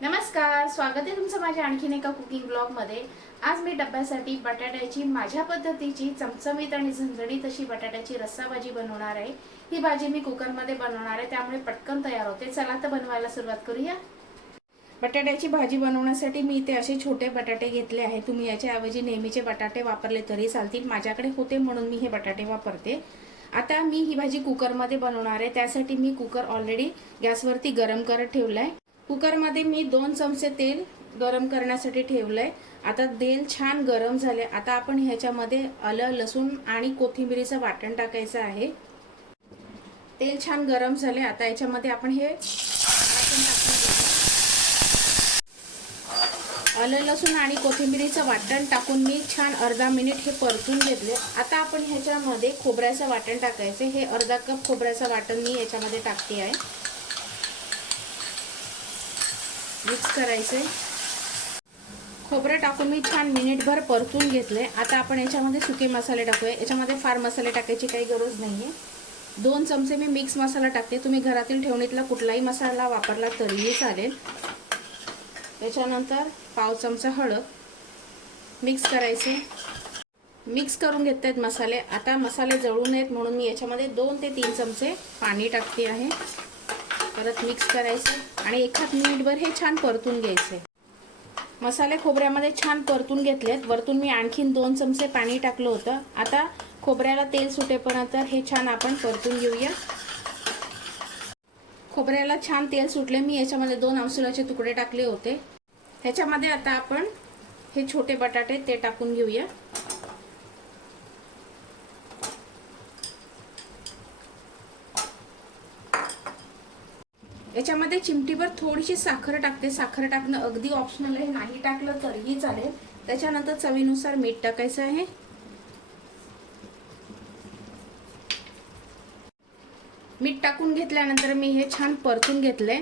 नमस्कार स्वागत आहे तुमचं माझ्या आणखीन एका कुकिंग ब्लॉगमध्ये आज मी डब्यासाठी बटाट्याची माझ्या पद्धतीची चमचमीत आणि झणझणीत अशी बटाट्याची रस्सा भाजी बनवणार आहे. ही भाजी मी कुकरमध्ये बनवणार आहे त्यामुळे पटकन तयार होते. चला तर बनवायला सुरुवात करूया. बटाट्याची भाजी बनवण्यासाठी मी इथे असे छोटे बटाटे घेतले आहे तुम्ही याच्याऐवजी नेहमीचे बटाटे वापरले तरी चालतील. माझ्याकडे होते म्हणून मी हे बटाटे वापरते. आता मी ही भाजी कुकरमध्ये बनवणार आहे. त्यासाठी मी कुकर ऑलरेडी गॅसवरती गरम करत ठेवलं आहे. कुकरमध्ये मी दोन चमचे तेल गरम करण्यासाठी ठेवलंय. आता तेल छान गरम झाले. आता आपण ह्याच्यामध्ये आलं लसूण आणि कोथिंबिरीचं वाटण टाकायचं आहे. तेल छान गरम झाले. आता याच्यामध्ये आपण हे आलं लसूण आणि कोथिंबिरीचं वाटण टाकून मी छान अर्धा मिनिट हे परतून घेतले. आता आपण ह्याच्यामध्ये खोबऱ्याचं वाटण टाकायचं. हे अर्धा कप खोबऱ्याचं वाटण मी याच्यामध्ये टाकते आहे. मिक्स करायचे. खोबरं टाकून मी छान मिनिटभर परतून घेतले आता आपण याच्यामध्ये सुके मसाले टाकूया. याच्यामध्ये फार मसाले टाकायची काही गरज नाही आहे दोन चमचे मी मिक्स मसाला टाकते. तुम्ही घरातील ठेवणीतला कुठलाही मसाला वापरला तरीही चालेल. त्याच्यानंतर पाव चमचा हळद मिक्स करायचे. मिक्स करून घेत आहेत मसाले. आता मसाले जळू नयेत म्हणून मी याच्यामध्ये दोन ते तीन चमचे पाणी टाकते आहे. परत मिक्स करायचं आणि एखाद मिनिटभर हे छान परतून घ्यायचे. मसाले खोबऱ्यामध्ये छान परतून घेतलेत. वरतून मी आणखीन दोन चमचे पाणी टाकलं होतं. आता खोबऱ्याला तेल सुटेपर्यंत हे छान आपण परतून घेऊया. खोबऱ्याला छान तेल सुटले. मी याच्यामध्ये दोन आमसुलाचे तुकडे टाकले होते. ह्याच्यामध्ये आता आपण हे छोटे बटाटे ते टाकून घेऊया. याच्यामध्ये चिमटीभर थोडीशी साखर टाकते. साखर टाकणं अगदी ऑप्शनल आहे. नाही टाकलं तरीही चालेल. त्याच्यानंतर चवीनुसार मीठ टाकायचं आहे. मीठ टाकून घेतल्यानंतर मी हे छान परतून घेतले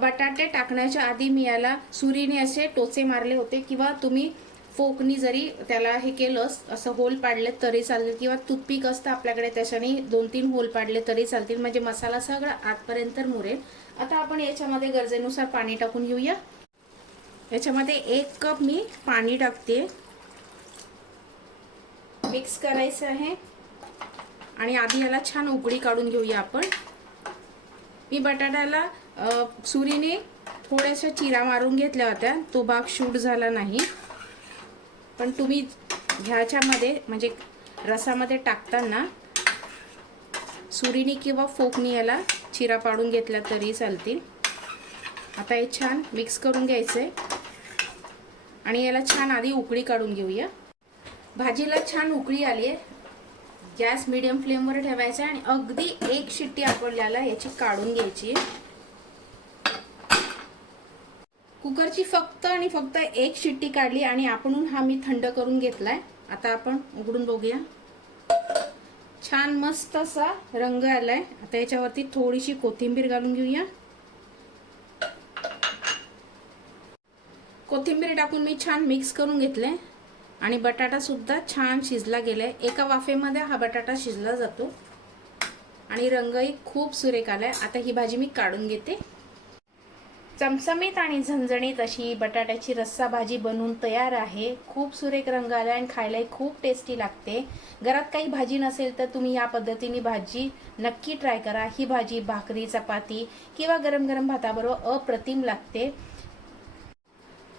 बटाटे टाकण्याच्या आधी मी याला सुरीने असे टोचे मारले होते किंवा तुम्ही फोकनी जरी त्याला हे केलंस असं होल पाडले तरी चालेल किंवा तुप्पीक असतं आपल्याकडे त्याच्याने दोन तीन होल पाडले तरी चालतील. म्हणजे मसाला सगळा आतपर्यंत मुरेल. आता आपण याच्यामध्ये गरजेनुसार पाणी टाकून घेऊया. याच्यामध्ये एक कप मी पाणी टाकते. मिक्स करायचं आहे. आणि आधी याला छान उकळी काढून घेऊया आपण. मी बटाट्याला सुरीने थोड्याशा चिरा मारून घेतल्या होत्या. तो भाग शूट झाला नाही. पण तुम्ही ह्याच्यामध्ये म्हणजे रसामध्ये टाकताना सुरीने किंवा फोकनी याला चिरा पाडून घेतला तरी चालतील. आता हे छान मिक्स करून घ्यायचं आणि याला छान आधी उकळी काढून घेऊया. भाजीला छान उकळी आली आहे. गॅस मिडियम फ्लेमवर ठेवायचा आणि अगदी एक शिट्टी आपल्याला याची काढून घ्यायची आहे. कुकरची फक्त आणि फक्त एक शिट्टी काढली आणि आपण हा मी थंड करून घेतलाय. आता आपण उघडून बघूया. छान मस्त असा रंग आलाय. आता याच्यावरती थोडीशी कोथिंबीर घालून घेऊया. कोथिंबीर टाकून मी छान मिक्स करून घेतले. आणि बटाटा सुद्धा छान शिजला गेलाय. एका वाफेमध्ये हा बटाटा शिजला जातो. आणि रंगही खूप सुरेख आलाय. आता ही भाजी मी काढून घेते. चमचमीत आणि झणझणीत अशी बटाट्याची रस्सा भाजी बनवून तयार आहे. खूप सुरेख रंग आला आणि खायलाही खूप टेस्टी लागते. घरात काही भाजी नसेल तर तुम्ही या पद्धतीने भाजी नक्की ट्राय करा. ही भाजी भाकरी चपाती किंवा गरम गरम भाताबरोबर अप्रतिम लागते.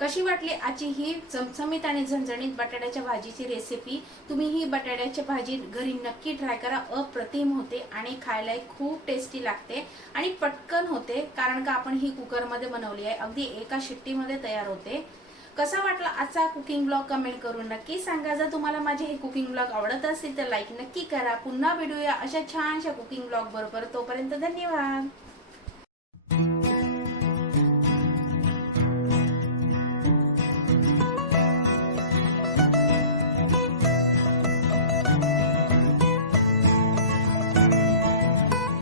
कशी वाटली आजची ही चमचमीत आणि झणझणीत बटाट्याच्या भाजीची रेसिपी तुम्ही ही बटाट्याची भाजी घरी नक्की ट्राय करा. अप्रतिम होते आणि खायलाही खूप टेस्टी लागते आणि पटकन होते कारण का आपण ही कुकरमध्ये बनवली आहे. अगदी एका शिट्टीमध्ये तयार होते. कसा वाटला आजचा कुकिंग ब्लॉग कमेंट करून नक्की सांगा. जर तुम्हाला माझे हे कुकिंग ब्लॉग आवडत असतील तर लाईक नक्की करा. पुन्हा भेटूया अशा छानशा कुकिंग ब्लॉग बरोबर. तोपर्यंत धन्यवाद.